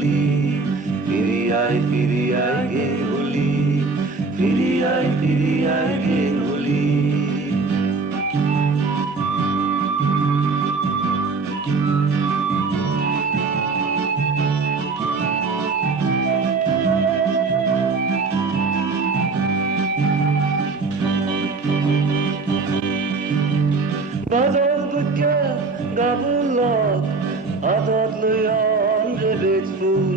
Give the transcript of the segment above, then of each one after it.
গেঙ্গুলি ফিরি আয় গেঙ্গুলি ফিরি আয় গেঙ্গুলি Gazal bukka gabulok adat luyan rebetful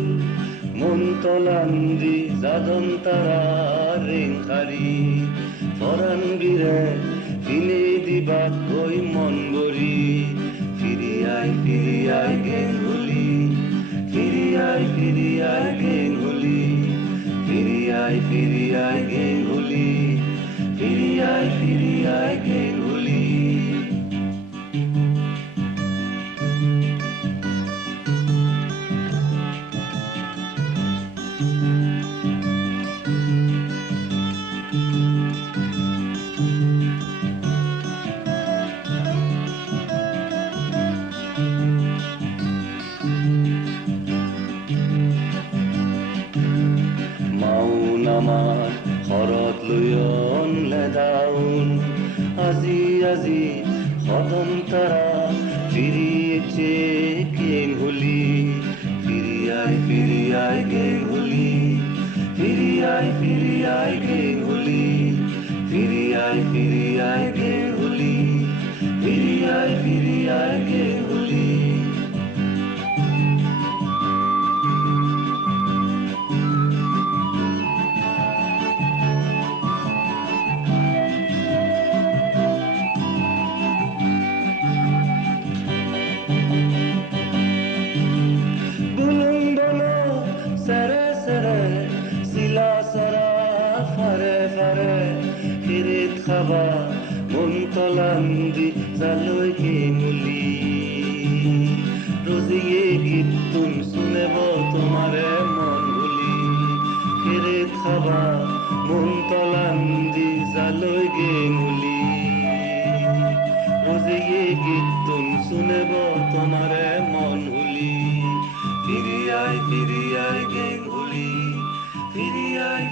Muntolandi zadon tara ringkhari Foran bire fine dibak oi mon bori Firi ay genguli Firi ay genguli Firi ay genguli Firi ay genguli Maun খৰত লয়ন লেদাউন আজি সদন তাৰা ফিৰিয়েছে গেঙ্গুলি ফিৰি আয় গেঙ্গুলি ফিৰি আয় গেঙ্গুলি ফিৰি আয় গেঙ্গুলি ফিৰি আয় গেঙ্গুলি Kirit khaba muntolandi zaloy genguli roziye gitun sunebo tomare mon guli Kirit khaba muntolandi zaloy genguli roziye gitun sunebo tomare mon guli Firi ay genguli Firi ay